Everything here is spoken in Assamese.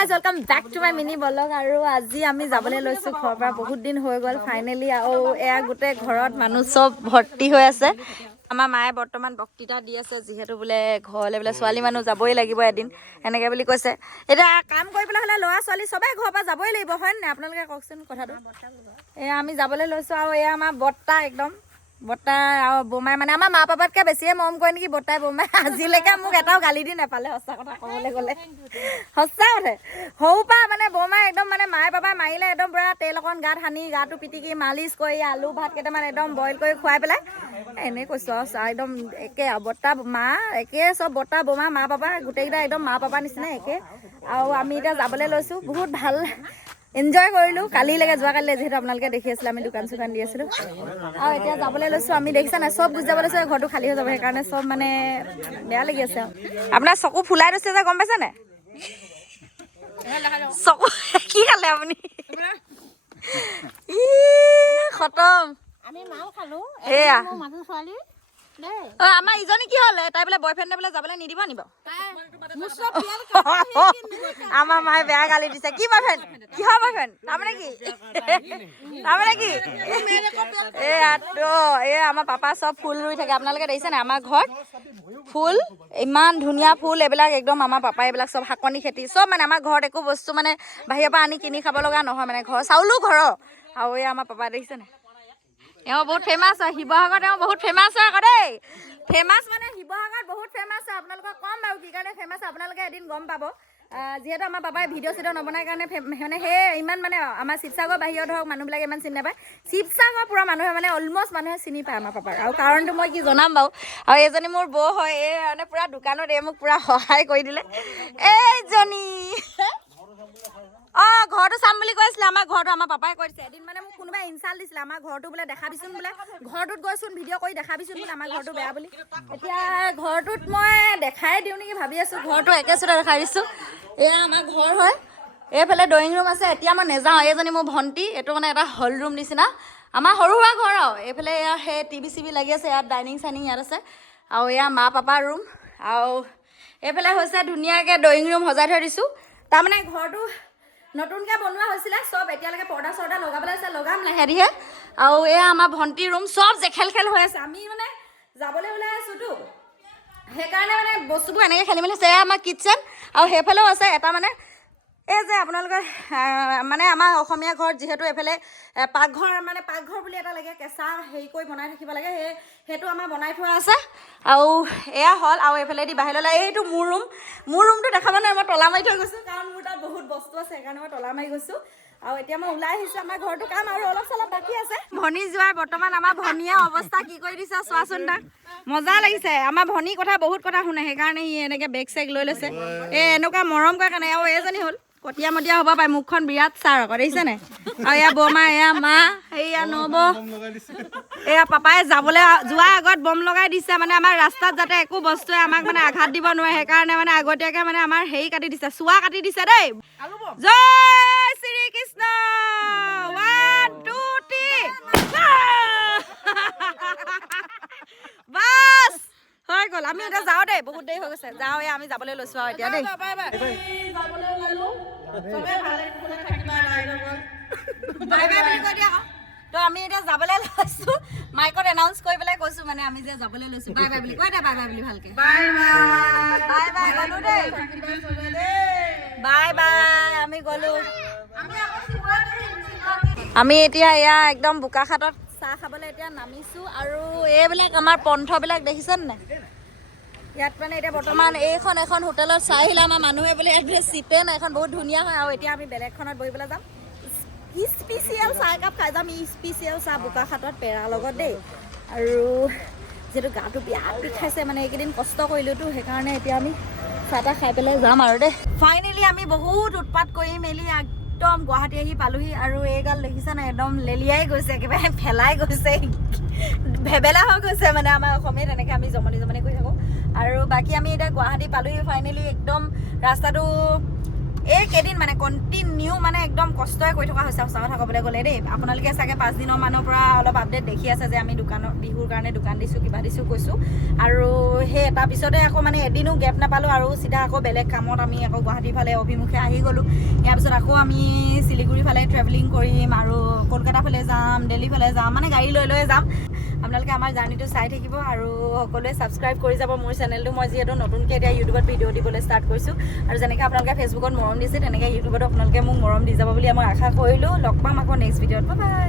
guys welcome back to my mini blog আৰু আজি আমি যাবলৈ লৈছোঁ ঘৰৰ পৰা বহুত দিন হৈ গ'ল ফাইনেলি আৰু এয়া গোটেই ঘৰত মানুহ চব ভৰ্তি হৈ আছে আমাৰ মায়ে বৰ্তমান বক্তৃতা দি আছে যিহেতু বোলে ঘৰলৈ বোলে ছোৱালী মানুহ যাবই লাগিব এদিন এনেকৈ বুলি কৈছে এতিয়া কাম কৰিবলৈ হ'লে ল'ৰা ছোৱালী চবেই ঘৰৰ পৰা যাবই লাগিব হয় নাই আপোনালোকে কওকচোন কথাটো এয়া আমি যাবলৈ লৈছোঁ আৰু এয়া আমাৰ বৰ্তা একদম বৰ্তা আৰু বোমাই মানে আমাৰ মা পাপাতকৈ বেছিয়ে মৰম কৰে নেকি বৰ্তাই বোমাই আজিলৈকে মোক এটাও গালি দি নাপালে সঁচা কথা ক'বলৈ গ'লে সঁচা কথা সৰুৰ পৰা মানে বোমাই একদম মানে মায়ে পাপাই মাৰিলে একদম পূৰা তেল অকণ গাত সানি গাটো পিটিকি মালিচ কৰি আলু ভাত কেইটামান একদম বইল কৰি খুৱাই পেলাই এনেই কৈছোঁ আৰু একদম একে আৰু বৰ্তা মা একে চব বৰ্তা বোমা মা পাপা গোটেইকেইটা একদম মা পাপা নিচিনা একে আৰু আমি এতিয়া যাবলৈ লৈছোঁ বহুত ভাল এনজয় কৰিলোঁ কালিলৈকে যোৱাকালিলৈ যিহেতু আপোনালোকে দেখি আছিলে আমি দোকান চোকান দি আছিলোঁ আৰু এতিয়া যাবলৈ লৈছোঁ আমি দেখিছা নাই চব গুচি যাব লৈছোঁ ঘৰটো খালী হৈ যাব সেইকাৰণে চব মানে বেয়া লাগি আছে আৰু আপোনাৰ চকু ফুলাই থৈছে যে গম পাইছে নাই চকু কি খালে আপুনি খতম এয়া আমাৰ ইজনী কি হ'লে তাই বোলে বয়ফ্ৰেণ্ডে বোলে যাবলৈ নিদিব নিব আমাৰ মায়ে বেয়া গালি দিছে কি বয়ফ্ৰেণ্ড কিহৰ বয়ফ্ৰেণ্ড তাৰমানে কি এয়া আমাৰ পাপা চব ফুল ৰুই থাকে আপোনালোকে দেখিছে নাই আমাৰ ঘৰত ফুল ইমান ধুনীয়া ফুল এইবিলাক একদম আমাৰ পাপাই এইবিলাক চব শাকনি খেতি চব মানে আমাৰ ঘৰত একো বস্তু মানে বাহিৰৰ পৰা আনি কিনি খাব লগা নহয় মানে ঘৰ চাউলো ঘৰৰ আৰু এই আমাৰ পাপা দেখিছে নাই এওঁ বহুত ফেমাছ হয় শিৱসাগৰত এওঁ বহুত ফেমাছ হয় আকৌ দেই ফেমাছ মানে শিৱসাগৰত বহুত ফেমাছ হয় আপোনালোকক ক'ম বাৰু কি কাৰণে ফেমাছ আপোনালোকে এদিন গম পাব যিহেতু আমাৰ পাপাই ভিডিঅ' চিডিঅ' নবনাই কাৰণে মানে সেই ইমান মানে আমাৰ শিৱসাগৰ বাহিৰত ধৰক মানুহবিলাকে ইমান চিনি নাপায় শিৱসাগৰ পূৰা মানুহে মানে অলমষ্ট মানুহে চিনি পায় আমাৰ পাপাক আৰু কাৰণটো মই কি জনাম বাৰু আৰু এইজনী মোৰ বৌ হয় এই মানে পূৰা দোকানত এই মোক পূৰা সহায় কৰি দিলে এইজনী অঁ ঘৰটো চাম বুলি কৈছিলে আমাৰ ঘৰটো আমাৰ পাপাই কৈছে এদিন মানে মোক কোনোবাই ইনচাল্ট দিছিলে আমাৰ ঘৰটো বোলে দেখাবিচোন বোলে ঘৰটোত গৈচোন ভিডিঅ' কৰি দেখাবিচোন বোলে আমাৰ ঘৰটো বেয়া বুলি এতিয়া ঘৰটোত মই দেখাই দিওঁ নেকি ভাবি আছোঁ ঘৰটো একেচোতে দেখাই দিছোঁ এয়া আমাৰ ঘৰ হয় এইফালে ড্ৰয়িং ৰুম আছে এতিয়া মই নেযাওঁ এইজনী মোৰ ভণ্টি এইটো মানে এটা হল ৰুম নিচিনা আমাৰ সৰু সুৰা ঘৰ আৰু এইফালে এয়া সেই টিভি চিভি লাগি আছে ইয়াত ডাইনিং চাইনিং ইয়াত আছে আৰু এয়া মা পাপাৰ ৰুম আৰু এইফালে হৈছে ধুনীয়াকৈ ড্ৰয়িং ৰুম সজাই থৈ দিছোঁ তাৰমানে ঘৰটো নতুনকৈ বনোৱা হৈছিলে চব এতিয়ালৈকে পৰ্দা চৰ্দা লগাবলৈ আছে লগাম লাহেৰিহে আৰু এয়া আমাৰ ভণ্টিৰ ৰুম চব জেখেল খেল হৈ আছে আমি মানে যাবলৈ ওলাই আছোঁতো সেইকাৰণে মানে বস্তুবোৰ এনেকৈ খেলি মেলি আছে এয়া আমাৰ কিটচেন আৰু সেইফালেও আছে এটা মানে এই যে আপোনালোকে মানে আমাৰ অসমীয়া ঘৰত যিহেতু এইফালে পাকঘৰ বুলি এটা লাগে কেঁচা হেৰি কৰি বনাই থাকিব লাগে সেইটো আমাৰ বনাই থোৱা আছে আৰু এয়া হ'ল আৰু এইফালেদি বাহিৰলৈ এইটো মোৰ ৰুমটো দেখাব নোৱাৰে মই তলা মাৰি থৈ গৈছোঁ কাৰণ মোৰ তাত বহুত বস্তু আছে সেইকাৰণে মই তলা মাৰি গৈছোঁ আৰু এতিয়া মই ওলাই আহিছোঁ আমাৰ ঘৰটো কাম আৰু অলপ চলপ বাকী আছে ভনী যোৱাৰ বৰ্তমান আমাৰ ভনীয়ে অৱস্থা কি কৰি দিছে চোৱাচোন তাক মজা লাগিছে আমাৰ ভনীৰ কথা বহুত কথা শুনে সেইকাৰণে সি এনেকৈ বেগ চেগ লৈ লৈছে এনেকুৱা মৰম কৰে কাৰণে আৰু এইজনী হ'ল কটীয়া মটীয়া হ'ব পাৰে মুখখন বিৰাট ছাৰ আকৌ দেখিছে নাই আৰু এয়া বৰমা এয়া মা এয়া নব এয়া পাপাই যাবলৈ যোৱাৰ আগত বম লগাই দিছে মানে আমাৰ ৰাস্তাত যাতে একো বস্তুৱে আমাক মানে আঘাত দিব নোৱাৰে সেইকাৰণে মানে আগতীয়াকৈ মানে আমাৰ হেৰি কাটি দিছে চুৱা কাটি দিছে দেই জয় শ্ৰীকৃষ্ণ 1 2 3 বাছ হৈ গ'ল আমি এতিয়া যাওঁ দেই বহুত দেৰি হৈ গৈছে যাওঁ আমি যাবলৈ লৈছোঁ আৰু এতিয়া দেই তো আমি এতিয়া যাবলৈ লৈছোঁ মাইকত এনাউন্স কৰি পেলাই কৈছোঁ মানে আমি যে যাবলৈ লৈছোঁ বাই বাই বুলি কৈ দে বাই বাই বুলি ভালকৈ বাই বাই গ'লোঁ দেই বাই বাই আমি গ'লোঁ আমি এতিয়া এয়া একদম বোকাখাটত চাহ খাবলৈ এতিয়া নামিছোঁ আৰু এইবিলাক আমাৰ পন্থবিলাক দেখিছেনে নাই ইয়াত মানে এতিয়া বৰ্তমান এখন হোটেলত চাহ আহিলে আমাৰ মানুহে বোলে ইয়াত চিপে নাই এখন বহুত ধুনীয়া হয় আৰু এতিয়া আমি বেলেগখনত বহিবলৈ যাম স্পেচিয়েল চাহ একাপ খাই যাম স্পেচিয়েল চাহ বোকাখাটত পেৰাৰ লগত দেই আৰু যিহেতু গাটো বিৰাট বিষাইছে মানে এইকেইদিন কষ্ট কৰিলোঁতো সেইকাৰণে এতিয়া আমি চাহ তাহ খাই পেলাই যাম আৰু দেই ফাইনেলি আমি বহুত উৎপাত কৰি মেলি একদম গুৱাহাটী আহি পালোহি আৰু এইগাল দেখিছে নাই একদম লেলিয়াই গৈছে একেবাৰে ফেলাই গৈছে ভেবেলা হৈ গৈছে মানে আমাৰ অসমীয়াত এনেকৈ আমি জমনি কৰি থাকোঁ আৰু বাকী আমি এতিয়া গুৱাহাটী পালোহি ফাইনেলি একদম ৰাস্তাটো এইকেইদিন মানে কণ্টিনিউ মানে একদম কষ্টই কৰি থকা হৈছে সঁচা কথা ক'বলৈ গ'লে দেই আপোনালোকে চাগে 5 দিনৰ মানৰ পৰা অলপ আপডেট দেখি আছে যে আমি দোকানৰ বিহুৰ কাৰণে দোকান দিছোঁ কিবা দিছোঁ কৈছোঁ আৰু সেই এটা পিছতে আকৌ মানে এদিনো গেপ নাপালোঁ আৰু চিধা আকৌ বেলেগ কামত আমি আকৌ গুৱাহাটীৰ ফালে অভিমুখে আহি গ'লোঁ ইয়াৰ পিছত আকৌ আমি শিলিগুৰি ফালে ট্ৰেভেলিং কৰিম আৰু কলকাতা ফালে যাম দিল্লী ফালে যাম মানে গাড়ী লৈ লৈ যাম আপোনালোকে আমাৰ জাৰ্নিটো চাই থাকিব আৰু সকলোৱে ছাবস্ক্ৰাইব কৰি যাব মোৰ চেনেলটো মই যিহেতু নতুনকৈ এতিয়া ইউটিউবত ভিডিঅ' দিবলৈ ষ্টাৰ্ট কৰিছোঁ আৰু যেনেকৈ আপোনালোকে ফেচবুকত মৰম দিছে তেনেকৈ ইউটিউবতো আপোনালোকে মোক মৰম দি যাব বুলি মই আশা কৰিলোঁ লগ পাম আকৌ নেক্সট ভিডিঅ'ত বাই বাই